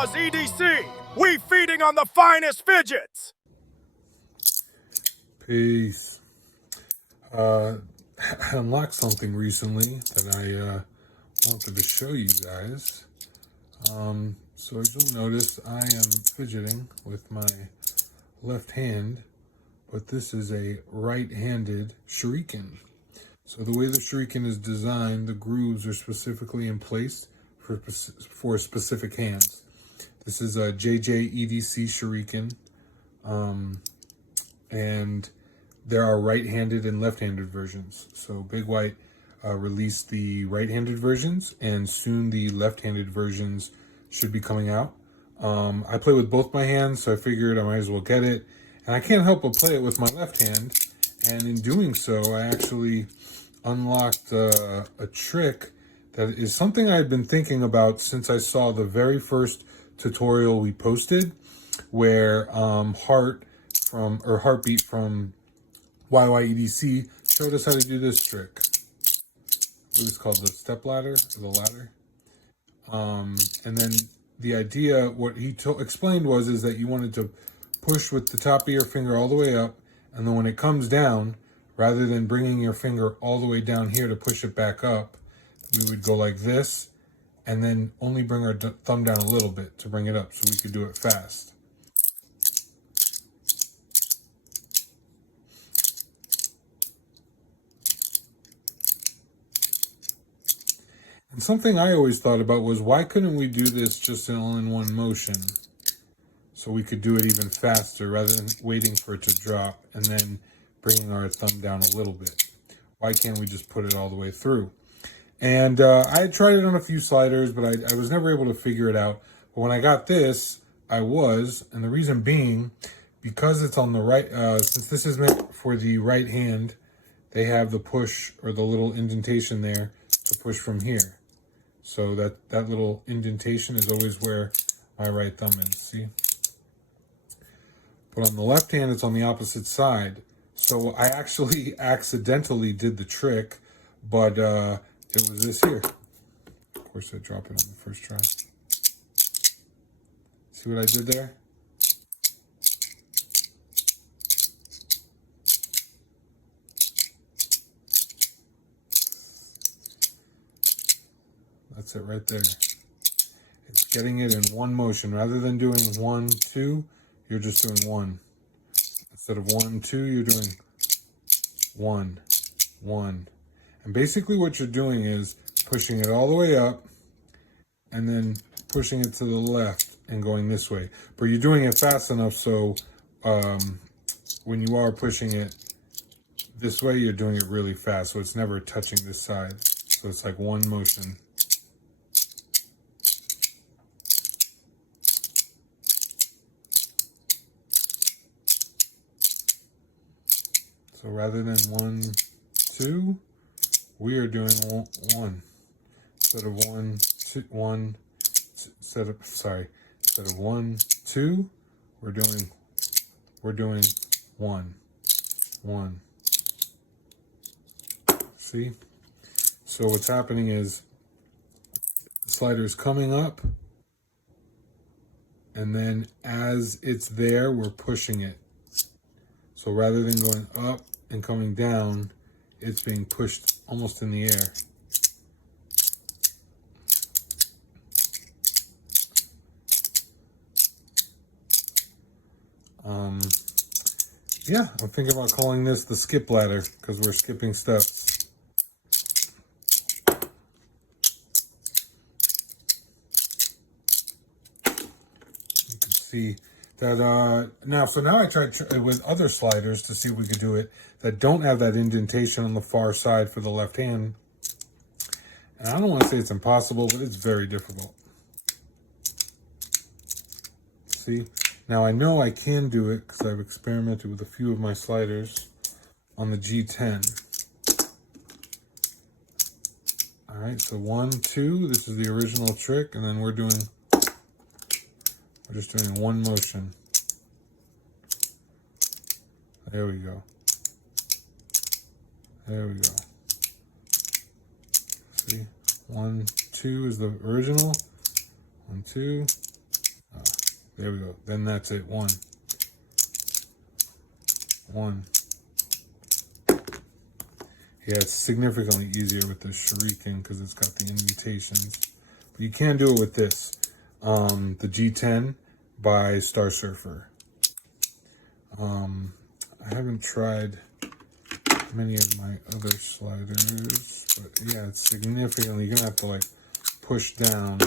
JJEDC. We feeding on the finest fidgets. Peace. I unlocked something recently that I wanted to show you guys. So as you'll notice, I am fidgeting with my left hand, but this is a right-handed Shuriken. So the way the Shuriken is designed, the grooves are specifically in place for specific hands. This is a JJEDC Shuriken, and there are right-handed and left-handed versions. So Big White released the right-handed versions, and soon the left-handed versions should be coming out. I play with both my hands, so I figured I might as well get it. And I can't help but play it with my left hand. And in doing so, I actually unlocked a trick that is something I've been thinking about since I saw the very first tutorial we posted, where Heartbeat from JJEDC showed us how to do this trick. It was called the step ladder, or the ladder. And then the idea, what he explained is that you wanted to push with the top of your finger all the way up, and then when it comes down, rather than bringing your finger all the way down here to push it back up, we would go like this, and then only bring our thumb down a little bit to bring it up so we could do it fast. And something I always thought about was, why couldn't we do this just all in one motion? So we could do it even faster rather than waiting for it to drop and then bringing our thumb down a little bit. Why can't we just put it all the way through? And I had tried it on a few sliders, but I was never able to figure it out. But when I got this, I was, and the reason being, because it's on the right, since this is meant for the right hand, they have the push, or the little indentation there to push from here. So that little indentation is always where my right thumb is, see? But on the left hand, it's on the opposite side. So I actually accidentally did the trick, but it was this here. Of course, I dropped it on the first try. See what I did there? That's it right there. It's getting it in one motion. Rather than doing 1, 2, you're just doing 1. Instead of 1, 2, you're doing 1, 1. And basically what you're doing is pushing it all the way up and then pushing it to the left and going this way. But you're doing it fast enough so when you are pushing it this way, you're doing it really fast. So it's never touching this side. So it's like one motion. So rather than 1, 2, we are doing 1 instead of 1, 2, 1. Instead of 1, 2, we're doing 1, 1. See? So what's happening is the slider is coming up, and then as it's there, we're pushing it. So rather than going up and coming down, it's being pushed almost in the air. Yeah, I'm thinking about calling this the skip ladder because we're skipping steps. You can see that now I tried with other sliders to see if we could do it that don't have that indentation on the far side for the left hand. And I don't want to say it's impossible, but it's very difficult. See? Now I know I can do it because I've experimented with a few of my sliders on the G10. All right, so 1, 2, this is the original trick, and then we're just doing one motion. There we go. There we go. See, 1, 2 is the original. 1, 2. There we go. Then that's it. One. Yeah, it's significantly easier with the Shuriken because it's got the invitations. But you can do it with this. The G10 by Star Surfer. I haven't tried many of my other sliders, but yeah, it's significantly, you're gonna have to like push down.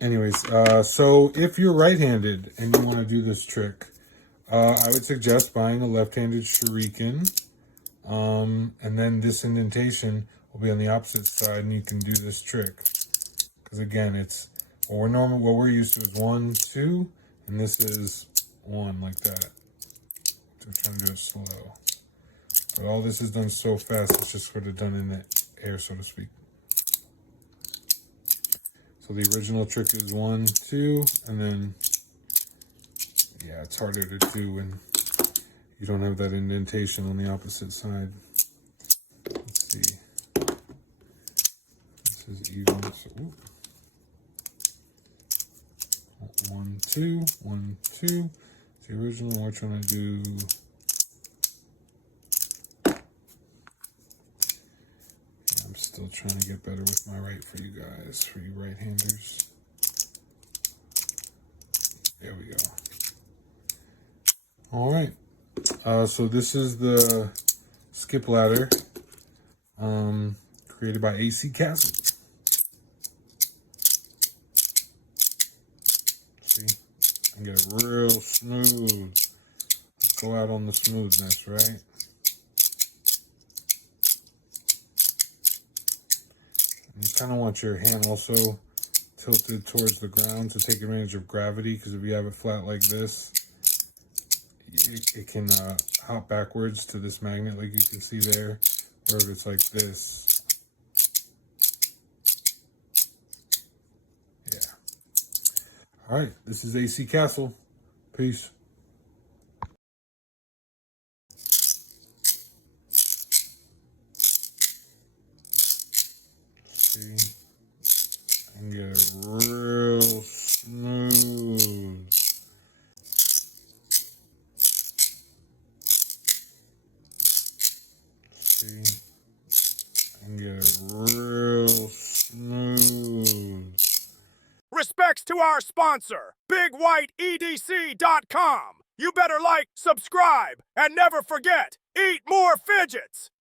Anyways, so if you're right-handed and you want to do this trick, I would suggest buying a left-handed Shuriken, and then this indentation will be on the opposite side, and you can do this trick. Because again, it's what we're used to is 1, 2, and this is 1 like that. So we're trying to do it slow, but all this is done so fast, it's just sort of done in the air, so to speak. So the original trick is 1, 2, and then, yeah, it's harder to do when you don't have that indentation on the opposite side. Let's see. This is even. So, 1, 2, 1, 2. It's the original. We're trying to do. I'm still trying to get better with my right for you guys, for you right-handers. There we go. All right. So this is the skip ladder created by AC Castle. See, I can get it real smooth. Let's go out on the smoothness, right? And you kind of want your hand also tilted towards the ground to take advantage of gravity, because if you have it flat like this, it can hop backwards to this magnet like you can see there, or if it's like this. Yeah. All right, this is AC Castle. Peace. See, I can get it real smooth. See, I can get it real smooth. Respects to our sponsor, BigWhiteEDC.com. You better like, subscribe, and never forget, eat more fidgets.